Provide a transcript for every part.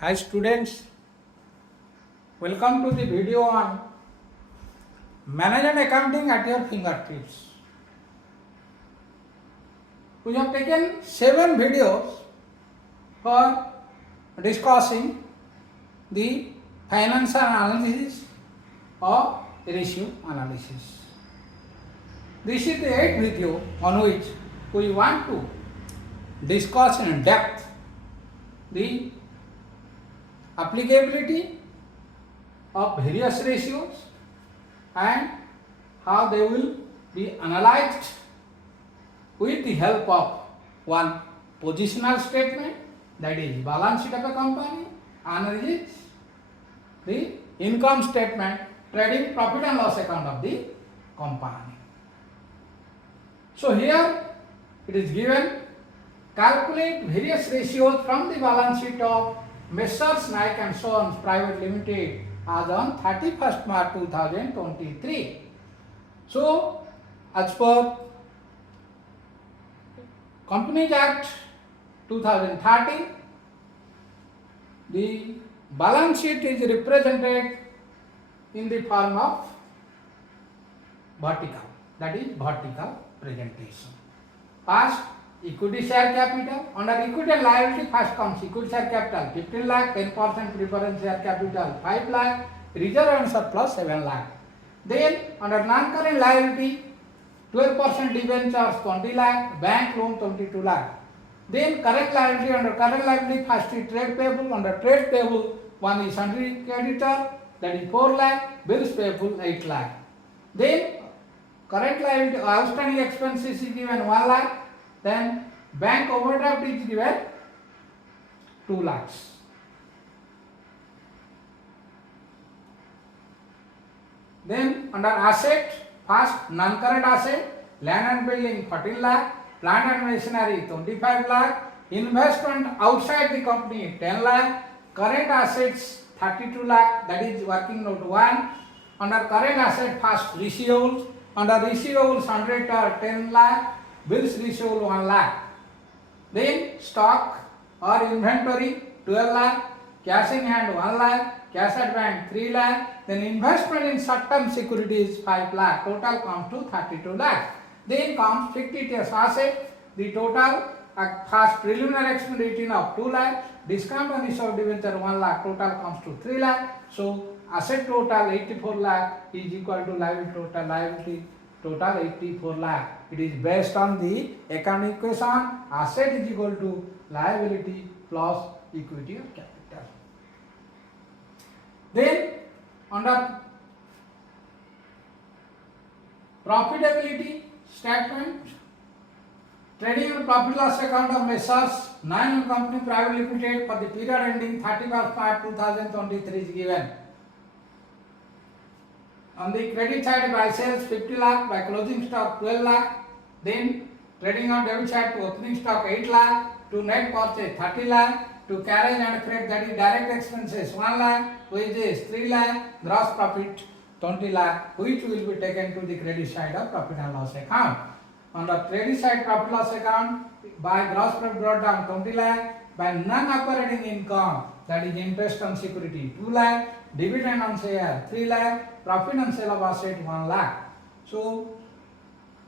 Hi students, welcome to the video on management accounting at your fingertips. We have taken 7 videos for discussing the financial analysis or ratio analysis. This is the 8th video on which we want to discuss in depth the applicability of various ratios and how they will be analyzed with the help of one positional statement, that is balance sheet of a company, and is the income statement, trading profit and loss account of the company. So here it is given, calculate various ratios from the balance sheet of Messrs. Naik and Sons Private Limited as on 31st March 2023. So, as per Companies Act 2013, the balance sheet is represented in the form of vertical, that is vertical presentation. First, equity share capital. Under equity and liability, first comes equity share capital 15 lakh, 10% preference share capital 5 lakh, reserve and surplus 7 lakh. Then under non-current liability, 12% debentures 20 lakh, bank loan 22 lakh. Then current liability, under current liability, first is trade payable. Under trade payable, one is sundry creditor, that is 4 lakh, bills payable 8 lakh. Then current liability, outstanding expenses is given 1 lakh. Then bank overdraft is given 2 lakhs. Then under asset, first non-current asset, land and building 14 lakh, plant and machinery 25 lakh, investment outside the company 10 lakh, current assets 32 lakh, that is working note 1. Under current asset, first receivables, under receivables 10 lakh, bills receivable 1 lakh. Then stock or inventory 12 lakh, cash in hand 1 lakh, cash at bank 3 lakh, then investment in short-term securities 5 lakh, total comes to 32 lakh. Then comes fictitious asset, the total first preliminary expenditure of 2 lakh, discount on issue of debenture 1 lakh, total comes to 3 lakh. So asset total 84 lakh is equal to liability total 84 lakh. It is based on the accounting equation, asset is equal to liability plus equity or capital. Then under profitability statement, trading and profit loss account of Messrs. Naik and Company Private Limited for the period ending 31st March 2023 is given. On the credit side, by sales 50 lakh, by closing stock 12 lakh, then trading on debit side to opening stock 8 lakh, to net purchase 30 lakh, to carriage and freight, that is direct expenses 1 lakh, wages 3 lakh, gross profit 20 lakh, which will be taken to the credit side of profit and loss account. On the credit side profit loss account, by gross profit brought down 20 lakh, by non-operating income, that is interest on security 2 lakh, dividend on share 3 lakh, profit on sale of asset 1 lakh. So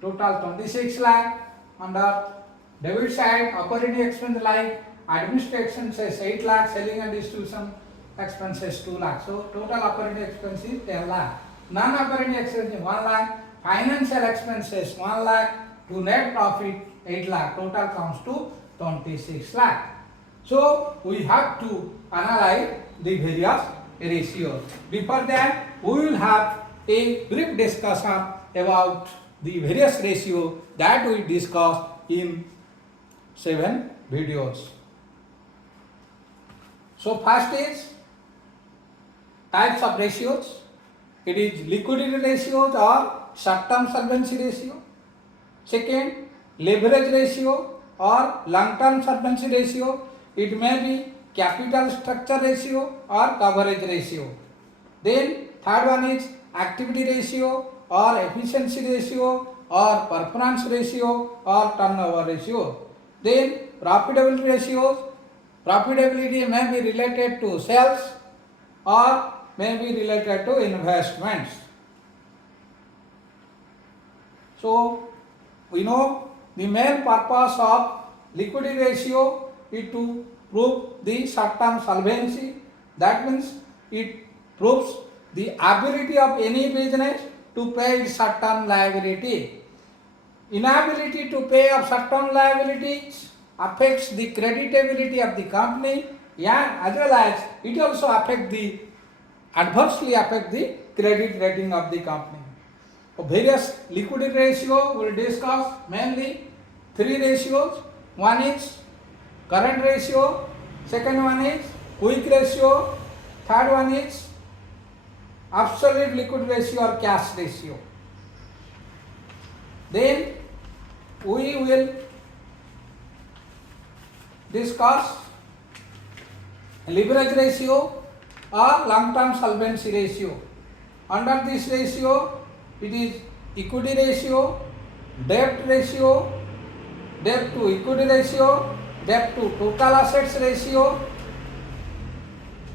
total 26 lakh. Under debit side, operating expense like administrative expenses 8 lakh, selling and distribution expenses 2 lakh. So total operating expense is 10 lakh. Non-operating expenses 1 lakh, financial expenses 1 lakh, to net profit 8 lakh. Total comes to 26 lakh. So we have to analyze the various ratios. Before that, we will have a brief discussion about the various ratios that we discussed in 7 videos. So first is types of ratios. It is liquidity ratios or short-term solvency ratio. Second, leverage ratio or long-term solvency ratio. It may be capital structure ratio or coverage ratio. Then third one is activity ratio or efficiency ratio or performance ratio or turnover ratio. Then profitability ratios, Profitability may be related to sales or may be related to investments. So, we know the main purpose of liquidity ratio is to prove the short-term solvency. That means it proves the ability of any business to pay its short-term liability. Inability to pay of short-term liabilities affects the creditability of the company, and as well as it also adversely affect the credit rating of the company. Various liquidity ratio will discuss mainly three ratios. One is current ratio, second one is quick ratio, third one is absolute liquid ratio or cash ratio. Then we will discuss leverage ratio or long-term solvency ratio. Under this ratio, it is equity ratio, debt ratio, debt to equity ratio, debt to total assets ratio,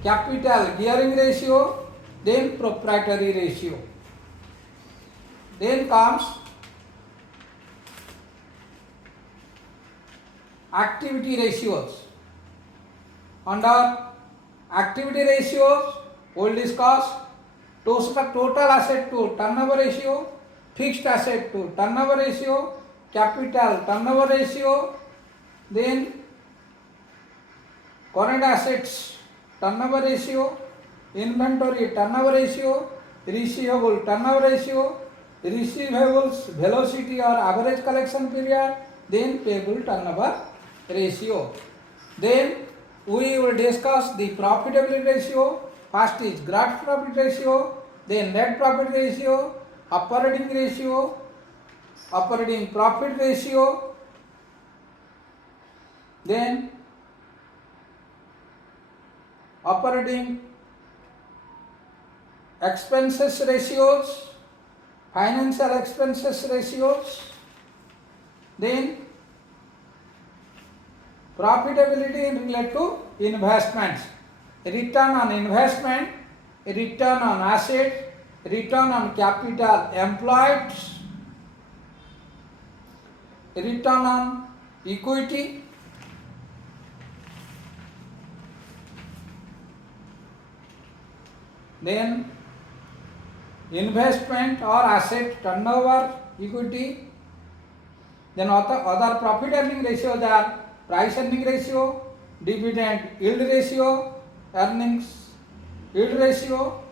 capital gearing ratio, then proprietary ratio. Then comes activity ratios. Under activity ratios, we will discuss total asset to turnover ratio, fixed asset to turnover ratio, capital turnover ratio, then current assets turnover ratio, inventory turnover ratio, receivable turnover ratio, receivables velocity or average collection period, then payable turnover ratio. Then we will discuss the profitability ratio. First is gross profit ratio, then net profit ratio, operating ratio, operating profit ratio, then operating expenses ratios, financial expenses ratios, then profitability in relation to investments, return on investment, return on assets, return on capital employed, return on equity, then investment or asset turnover equity. Then other profit earning ratios are price earning ratio, dividend yield ratio, earnings yield ratio,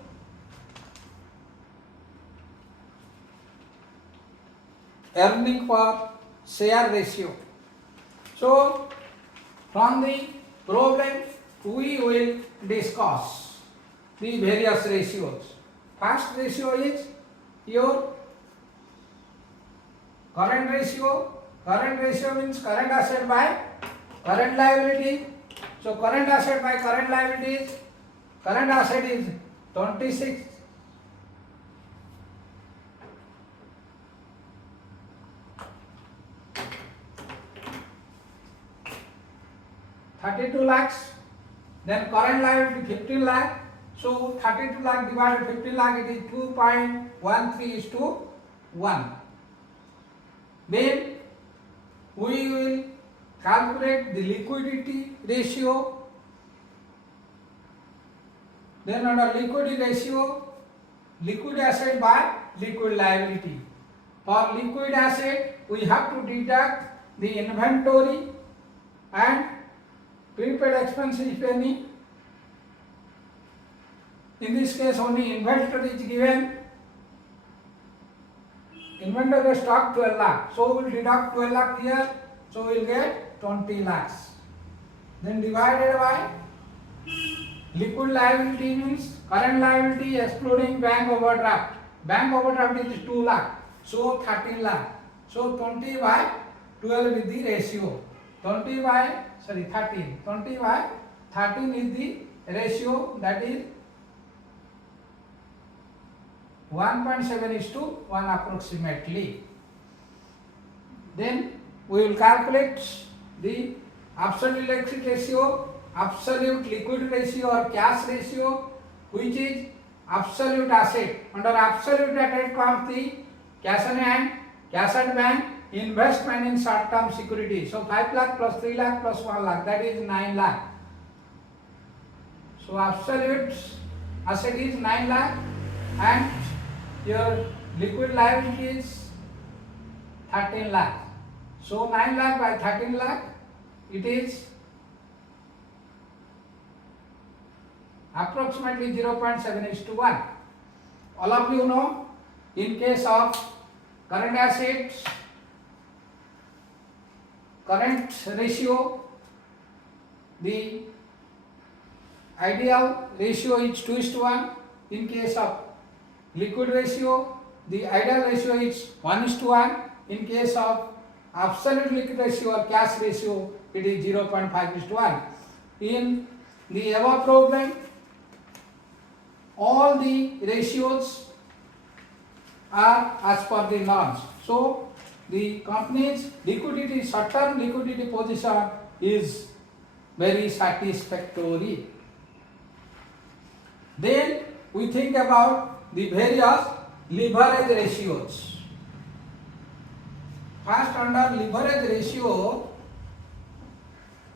earning per share ratio. So from the problem we will discuss the various ratios. First ratio is your current ratio. Current ratio means current asset by current liability. So current asset by current liabilities, current asset is 26, $32 lakhs, then current liability 15 lakh. So 32 lakh divided 15 lakh, it is 2.13:1. Then we will calculate the liquidity ratio. Then under liquidity ratio, liquid asset by liquid liability. For liquid asset, we have to deduct the inventory and prepaid expenses if any. In this case, only inventory is given. Inventory stock 12 lakh. So we will deduct 12 lakh here. So we will get 20 lakhs. Then divided by liquid liability means current liability excluding bank overdraft. Bank overdraft is 2 lakh. So 13 lakh. So 20 by 12 is the ratio. 20 by 13. 20 by 13 is the ratio, that is 1.7:1 approximately. Then we will calculate the absolute electricity ratio. absolute liquid ratio or cash ratio, which is absolute asset. Under absolute asset comes the cash in hand, cash at bank, investment in short term security. So 5 lakh plus 3 lakh plus 1 lakh, that is 9 lakh. So absolute asset is 9 lakh and your liquid liability is 13 lakh. So 9 lakh by 13 lakh, it is approximately 0.7:1. All of you know, in case of current assets, current ratio, the ideal ratio is 2:1. In case of liquid ratio, the ideal ratio is 1:1. In case of absolute liquid ratio or cash ratio, it is 0.5:1. In the above problem, all the ratios are as per the norms. So the company's liquidity, short-term liquidity position is very satisfactory. Then we think about the various leverage ratios. First, under leverage ratio,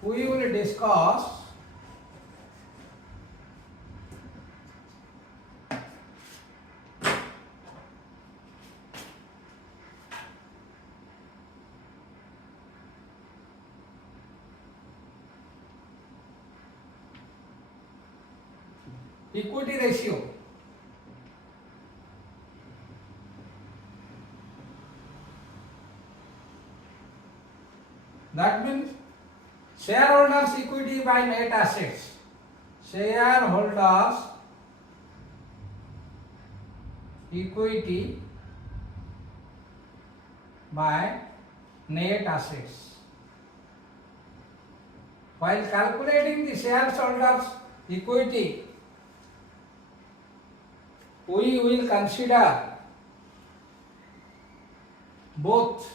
we will discuss equity ratio. That means shareholders equity by net assets. Shareholders equity by net assets. While calculating the shareholders equity, we will consider both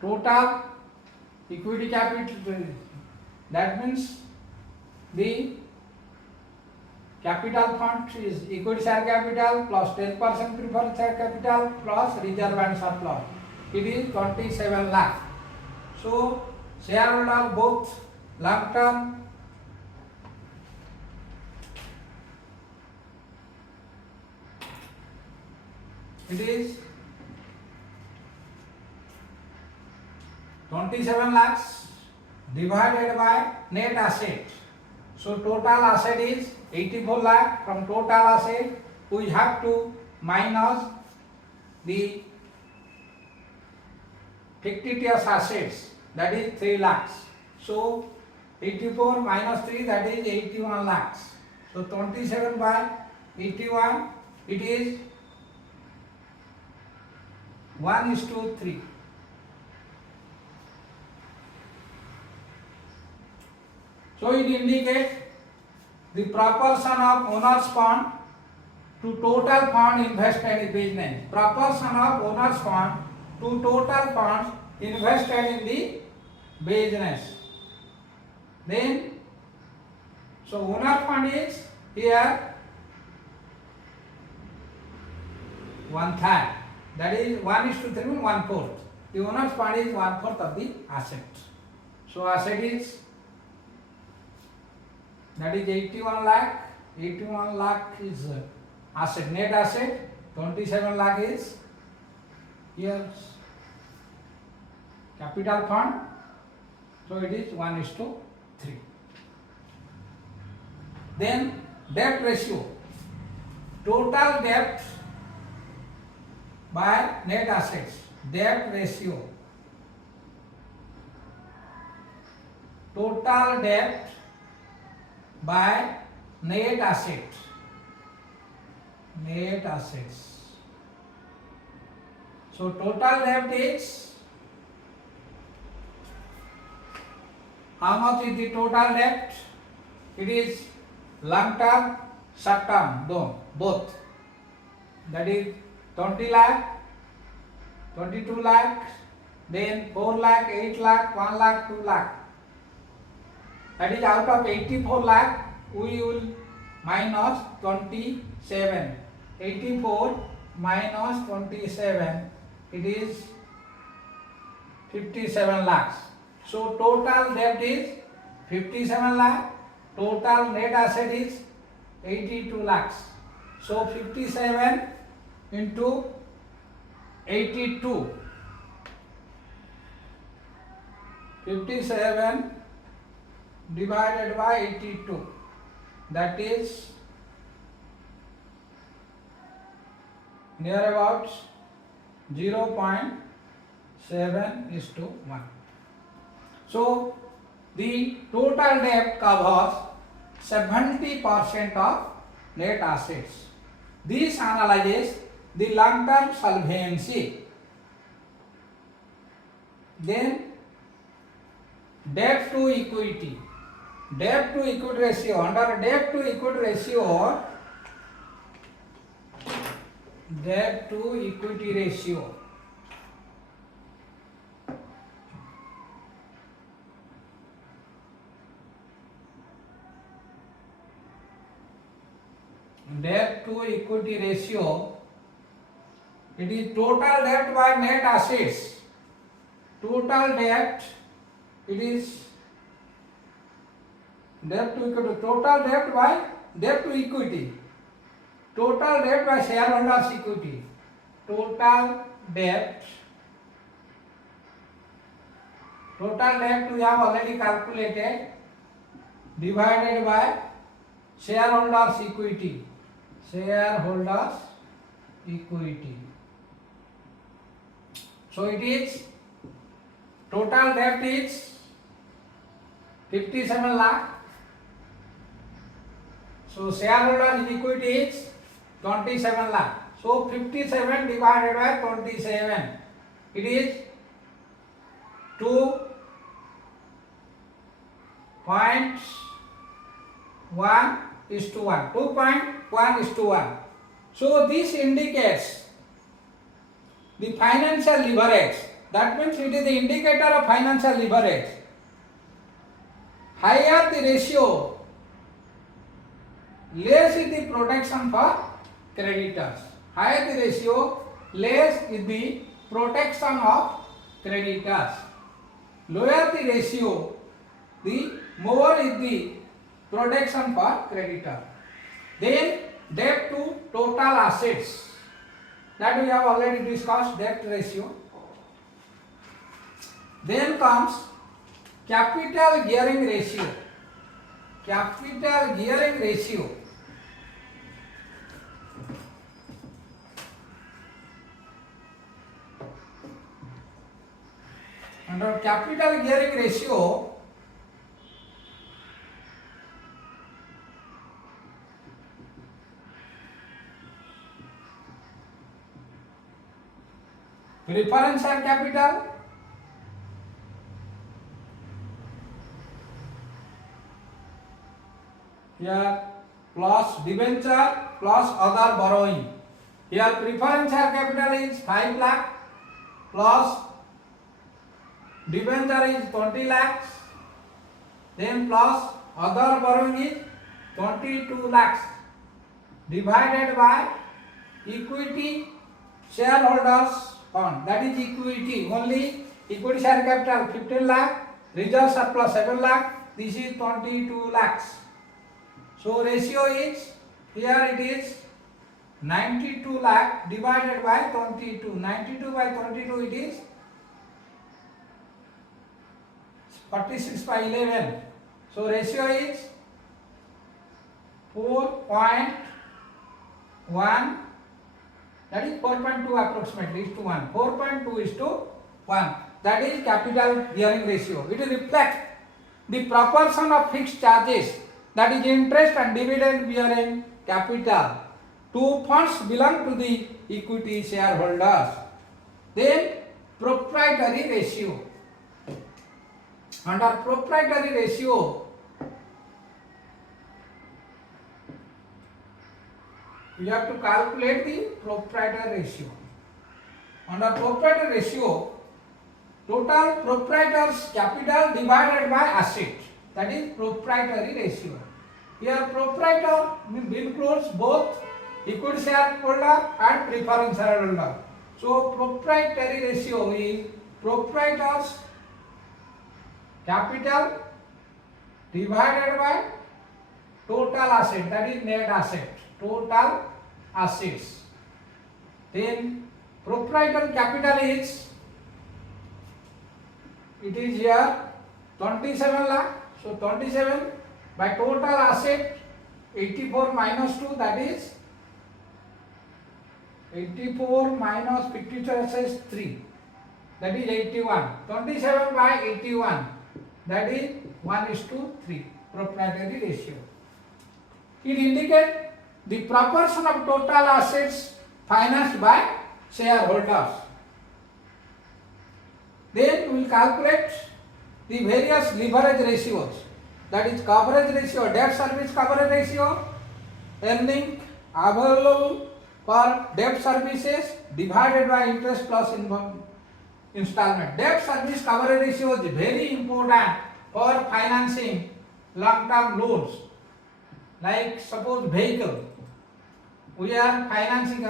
total equity capital, that means the capital fund is equity share capital plus 10% preferred share capital plus reserve and surplus. It is 27 lakh. So shareholder both long term it is 27 lakhs divided by net asset. So total asset is 84 lakh. From total asset, we have to minus the fictitious assets, that is 3 lakhs. So 84 minus 3, that is 81 lakhs. So 27 by 81, it is 1:3. So it indicates the proportion of owner's fund to total fund invested in business. Proportion of owner's fund to total funds invested in the business. Then, so owner fund is here 1/3. That is 1:3 means 1/4. The owner's fund is 1/4 of the asset. So asset is, that is 81 lakh. 81 lakh is asset, net asset. 27 lakh is here capital fund. So it is 1:3. Then debt ratio. Total debt by net assets. Debt ratio. Total debt by net asset. Net assets. So total debt is, how much is the total debt? It is long term, short term, both. That is 20 lakh, 22 lakh, then 4 lakh, 8 lakh, 1 lakh, 2 lakh. That is, out of 84 lakh, we will minus 27. 84 minus 27, it is 57 lakhs. So total debt is 57 lakh, total net asset is 82 lakhs. So 57 into 82, 57 divided by 82, that is near about 0.7:1. So the total debt covers 70% of net assets. This analyzes the long-term solvency. Then debt to equity. Debt to equity ratio. Under debt to equity ratio, debt to equity ratio, debt to equity ratio, it is total debt by net assets. Total debt, it is debt to equity, total debt by debt to equity, total debt by shareholders equity, total debt we have already calculated, divided by shareholders equity, shareholders equity. So it is, total debt is 57 lakh. So shareholders equity is 27 lakh. So 57 divided by 27, it is 2.1:1. 2.1:1. So this indicates the financial leverage. That means it is the indicator of financial leverage. Higher the ratio, less is the protection for creditors. Higher the ratio, less is the protection of creditors. Lower the ratio, the more is the protection for creditor. Then debt to total assets, that we have already discussed, debt ratio. Then comes capital gearing ratio. Capital gearing ratio. Under capital gearing ratio, preferential capital, here plus debenture plus other borrowing. Here preferential capital is 5 lakh plus debenture is 20 lakhs, then plus other borrowing is 22 lakhs, divided by equity shareholders fund, that is equity, only equity share capital 15 lakh, reserve surplus 7 lakh, this is 22 lakhs. So ratio is, here it is 92 lakh divided by 22. 92 by 22, it is 46/11. So ratio is 4.1, that is 4.2 approximately is to 1. 4.2 is to 1. That is capital gearing ratio. It reflects the proportion of fixed charges, that is interest and dividend bearing capital, to funds belong to the equity shareholders. Then proprietary ratio. Under proprietary ratio, we have to calculate the proprietary ratio. Under proprietary ratio, total proprietors capital divided by asset. that is proprietary ratio. Here proprietor includes both equity shareholder and preference shareholder. So proprietary ratio is proprietor's capital divided by total asset, that is net asset, total assets. Then proprietary capital is, it is here 27 lakh. So 27 by total asset 84 minus 2, that is 84 minus 52 is 3, that is 81. 27 by 81, that is 1:3, proprietary ratio. It indicates the proportion of total assets financed by shareholders. Then we will calculate the various leverage ratios, that is coverage ratio, debt service coverage ratio, earning available for debt services divided by interest plus installment. Debt service coverage ratio is very important for financing long-term loans. Like suppose vehicle, we are financing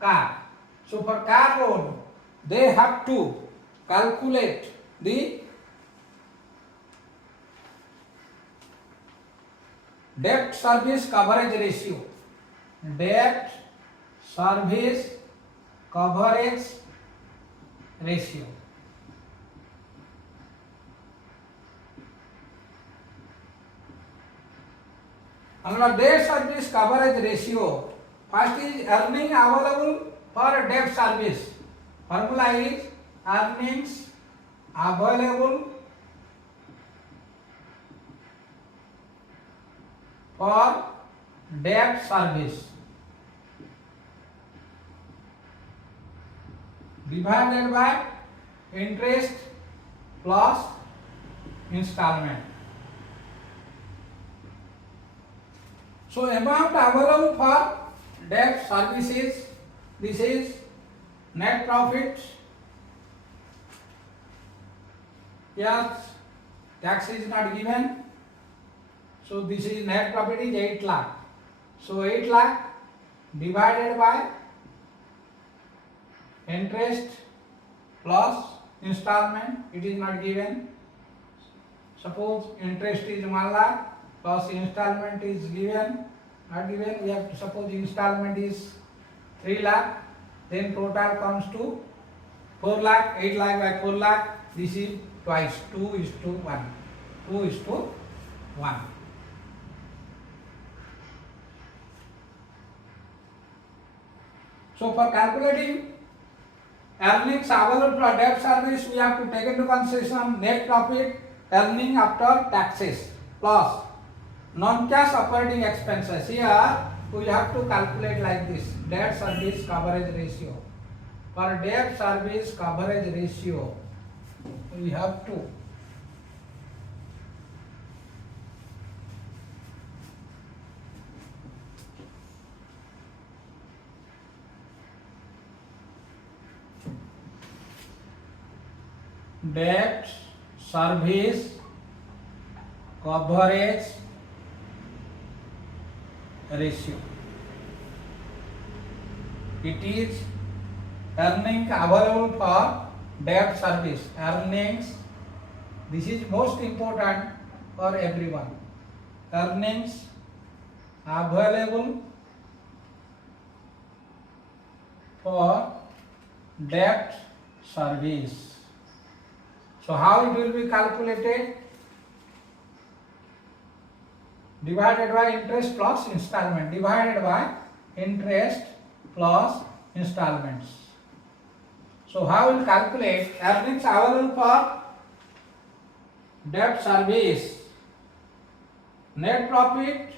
car. So for car loan, they have to calculate the debt service coverage ratio. Debt service coverage ratio. Under debt service coverage ratio, first is earning available for debt service. Formula is earnings available for debt service divided by interest plus installment. So amount available for debt services, this is net profit. Here tax is not given, so this is net profit is 8 lakh. So 8 lakh divided by interest plus installment, it is not given. Suppose interest is 1 lakh plus installment is given, not given. We have to suppose installment is 3 lakh, then total comes to 4 lakh, 8 lakh by 4 lakh, this is twice, 2:1, 2:1. So for calculating earnings available for debt service, we have to take into consideration net profit, earning after taxes plus non-cash operating expenses. Here we have to calculate like this: debt service coverage ratio. For debt service coverage ratio, we have to debt service coverage ratio. It is earning available for debt service. Earnings, this is most important for everyone. Earnings available for debt service. So how it will be calculated? Divided by interest plus installment. Divided by interest plus installments. So how we will calculate earnings available for debt service? Net profit,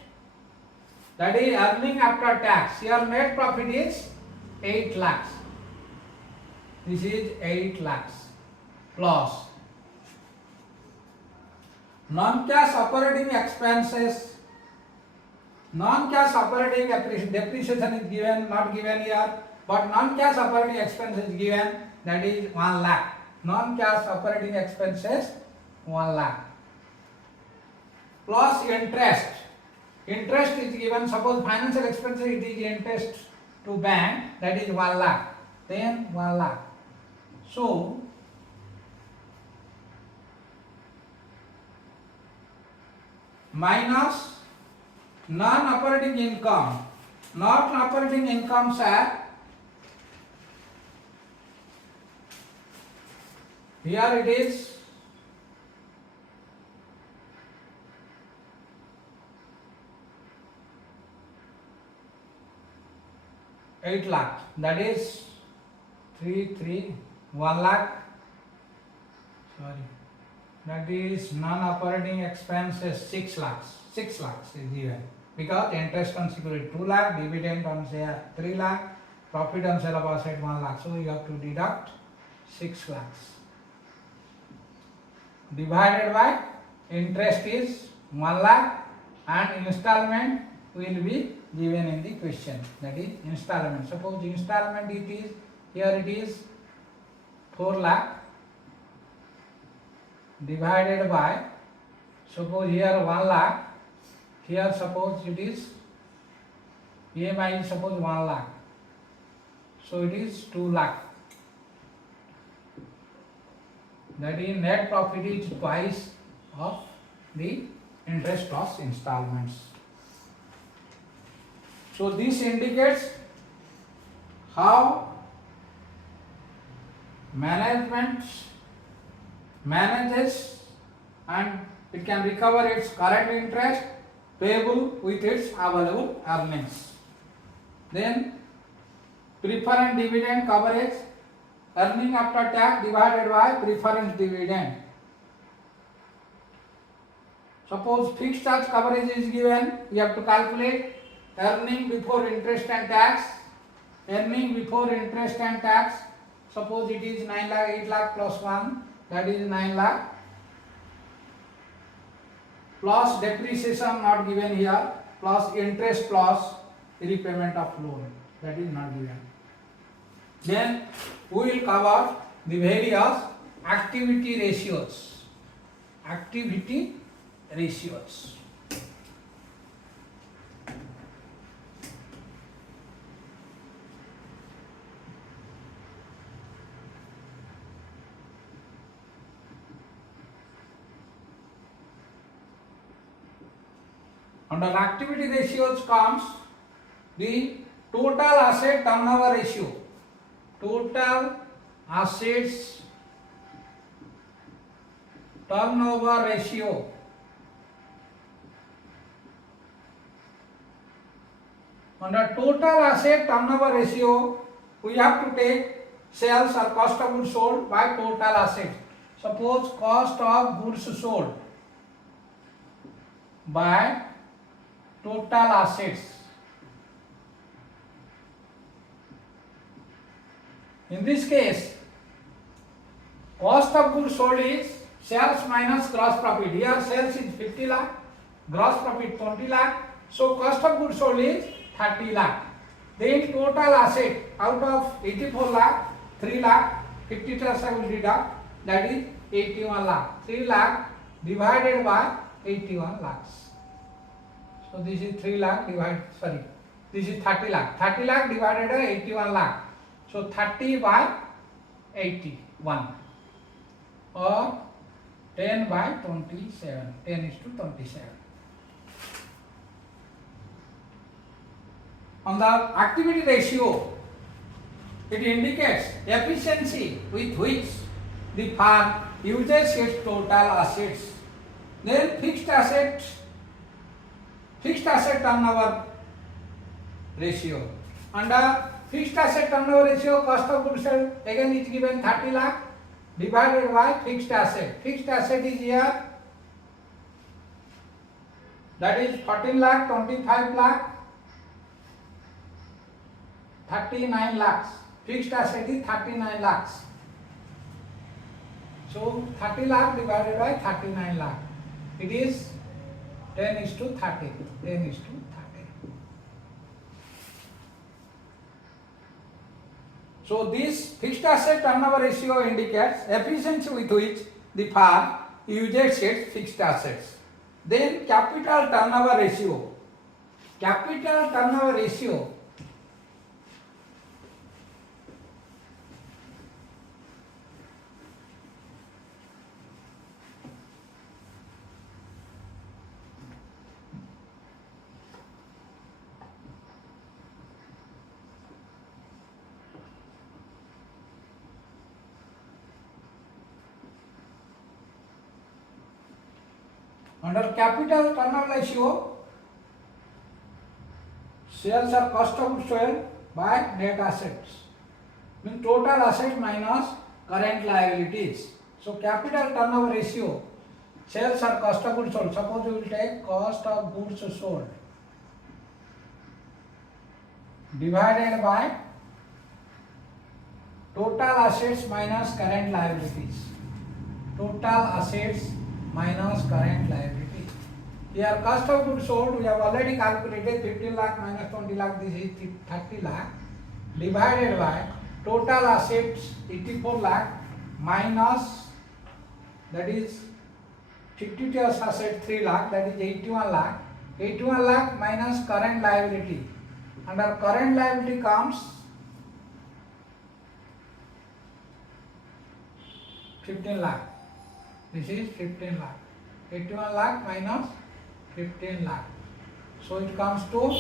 that is earning after tax. Here net profit is 8 lakhs. This is 8 lakhs plus non-cash operating expenses. Non-cash operating depreciation is given, not given here, but non-cash operating expenses is given, that is 1 lakh. Non-cash operating expenses 1 lakh. Plus interest. Interest is given, suppose financial expenses it is interest to bank, that is 1 lakh. Then 1 lakh. So minus non-operating income. Non-operating incomes are, here it is 8 lakh, that is 1 lakh, sorry, that is non-operating expenses 6 lakhs. 6 lakhs is given because interest on security 2 lakh, dividend on share 3 lakh, profit on sale of asset 1 lakh. So you have to deduct 6 lakhs. Divided by interest is 1 lakh and installment will be given in the question, that is installment. Suppose installment it is, here it is 4 lakh divided by, suppose here 1 lakh, here suppose it is EMI is suppose 1 lakh, so it is 2 lakh. That is net profit is twice of the interest plus installments. So this indicates how management manages and it can recover its current interest payable with its available earnings. Then preference dividend coverage, earning after tax divided by preference dividend. Suppose fixed charge coverage is given, you have to calculate earning before interest and tax. Earning before interest and tax, suppose it is 9 lakh, 8 lakh plus 1, that is 9 lakh. Plus depreciation not given here, plus interest plus repayment of loan, that is not given. Then we will cover the various activity ratios. Activity ratios. Under activity ratios comes the total asset turnover ratio. Total assets turnover ratio. Under total asset turnover ratio, we have to take sales or cost of goods sold by total assets. Suppose cost of goods sold by total assets. In this case, cost of goods sold is sales minus gross profit. Here sales is 50 lakh, gross profit 20 lakh. So cost of goods sold is 30 lakh. Then total asset out of 84 lakh, 3 lakh, 50 I will deduct, that is 81 lakh. 3 lakh divided by 81 lakhs. So this is 3 lakh divided, sorry, this is 30 lakh. 30 lakh divided by 81 lakh. So 30 by 81 or 10 by 27. 10 is to 27. On the activity ratio, it indicates efficiency with which the firm uses its total assets. Then fixed asset turnover ratio. Under fixed asset turnover ratio, cost of goods sold again is given 30 lakh divided by fixed asset. Fixed asset is here, that is 14 lakh, 25 lakh, 39 lakhs. Fixed asset is 39 lakhs. So 30 lakh divided by 39 lakh. It is 10 is to 30. 10 is to 30. So this fixed asset turnover ratio indicates efficiency with which the firm uses its fixed assets. Then capital turnover ratio. Capital turnover ratio under capital turnover ratio, sales are cost of goods sold by net assets. Means total assets minus current liabilities. So capital turnover ratio, sales are cost of goods sold. Suppose we will take cost of goods sold divided by total assets minus current liabilities. Total assets minus current liability. Here cost of goods sold we have already calculated 15 lakh minus 20 lakh, this is 30 lakh divided by total assets 84 lakh minus, that is fictitious asset 3 lakh, that is 81 lakh. 81 lakh minus current liability. Under current liability comes 15 lakh. This is 15 lakh. 81 lakh minus 15 lakh. So it comes to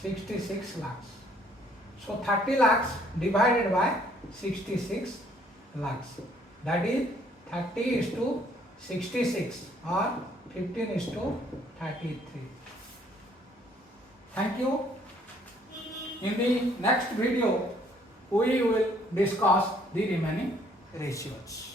66 lakhs. So 30 lakhs divided by 66 lakhs. That is 30 is to 66 or 15 is to 33. Thank you. In the next video, we will discuss the remaining ratios.